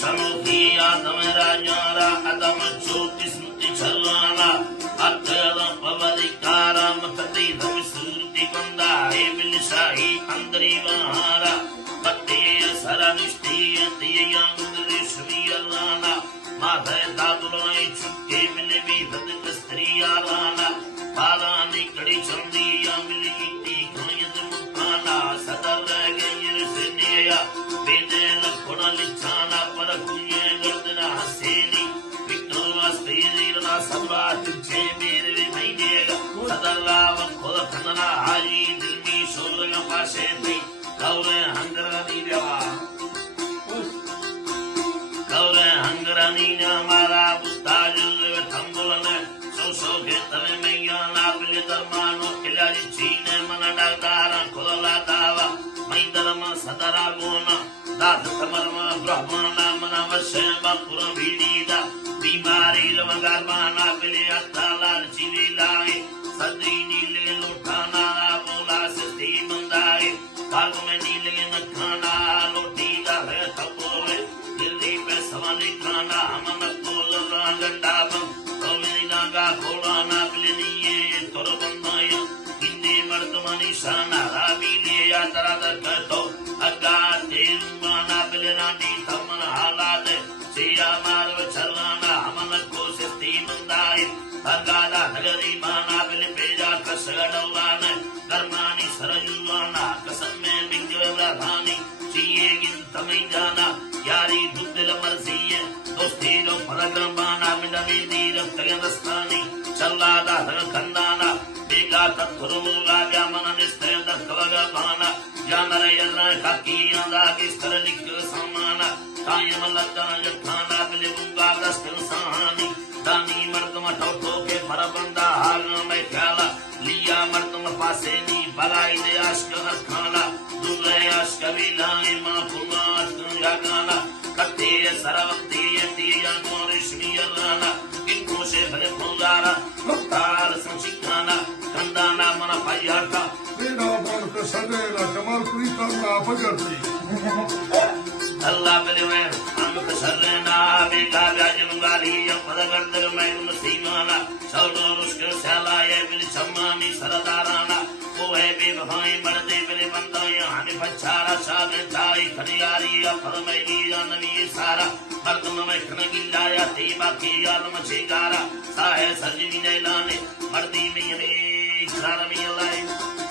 समुखी आदम राजारा अदम ज्योति स्मृति छलाना अतल पवरिकारा मतती धम सूर्ति बंदाए बिलशाही अंदरी बहारा पत्ते सरनिष्ठी तियंगरे श्री अल्लाना माधे दादुलाई चुके मिले भी धद स्त्री आलाना पालानी कड़ी चंदी मिली टी खायद मुखाना सदर गंजर से निया बेदे लखोड़ा लिचाना पर कुये गर्दना हसेनी विक्रोला स्त्रीरना सबा तुझे मेरे नहीं देगा सदर लाव खोल खंडना हाजी दिल में सोलगा पासे थी कौरे हंगरानी देवा कौरे हंगरानी ने हमारा बुस्ताज थम्बुलने सो के तले में याना बिले दरमानो खिलाड़ी चीने मन डाकारा खोला दावा मई दरम सदरा गोना दाद तमरमा ब्रह्मना मन वशे बपुर भीड़ीदा बीमारी रवगारमाना बिले अत्ताला जीवी लाए सदी नीले लोटाना बोला से मंदाए काग में नीले नखाना लोटी दा है तपोले दिल्ली पे सवाली खाना मन कोल रंगंडाबम नागा खोलाना बिलिये तोर बंदाय हिंदी मर्दमनी शाना रावी ले या दराद करतो अगा तेरुमाना बिलरानी तमन हालात सिया मारव चलाना हमन को सिस्ती मंदाय अगादा नगरी माना बिल पेजा कसगडवान कर्मानी सरयुवाना कसम में बिंगला धानी चिये गिन तमई जाना यारी दुदिल मर्जिये दोस्ती रो परगमाना मिदमी नीर तगनस्तानी चल्लादा कंदाना बेगा तत्पुरुला व्यामन निस्ते दत्वगा बाना जानर यल्ला काकीना किस्तर लिख समाना कायम लद्दन जखाना बिलुंगा दस्तन सहानी दानी मर्दम ठोठो के परबंदा हाल में ख्याला लिया मर्दम पासे नी बलाई दे आश्क खाना दूल्हे आश्क विलाए मां कुमार गाना कते सरवती तिया मोरिश्मी अल्लाना किनको से भले फुलारा मुक्तार संचिकाना कंदाना मन पायाटा बिना बन के सदेला कमल प्रीता ना बजती अल्लाह बले में हम कसरना बेगा गाजलुगाली पदगर्दर में मुसीमाना सौदो रुस्क सलाए बिल सम्मानी सरदाराना ओ है बेवहाई मर्दे बिल बंदाया हनि बच्चारा सागे ताई खड़ियारी फरमैली नबी सारा मर्दम में खनगिलाया तीबा की आलम छिगारा साहे सजनी ने लाने मर्दी में रे शरण में लाई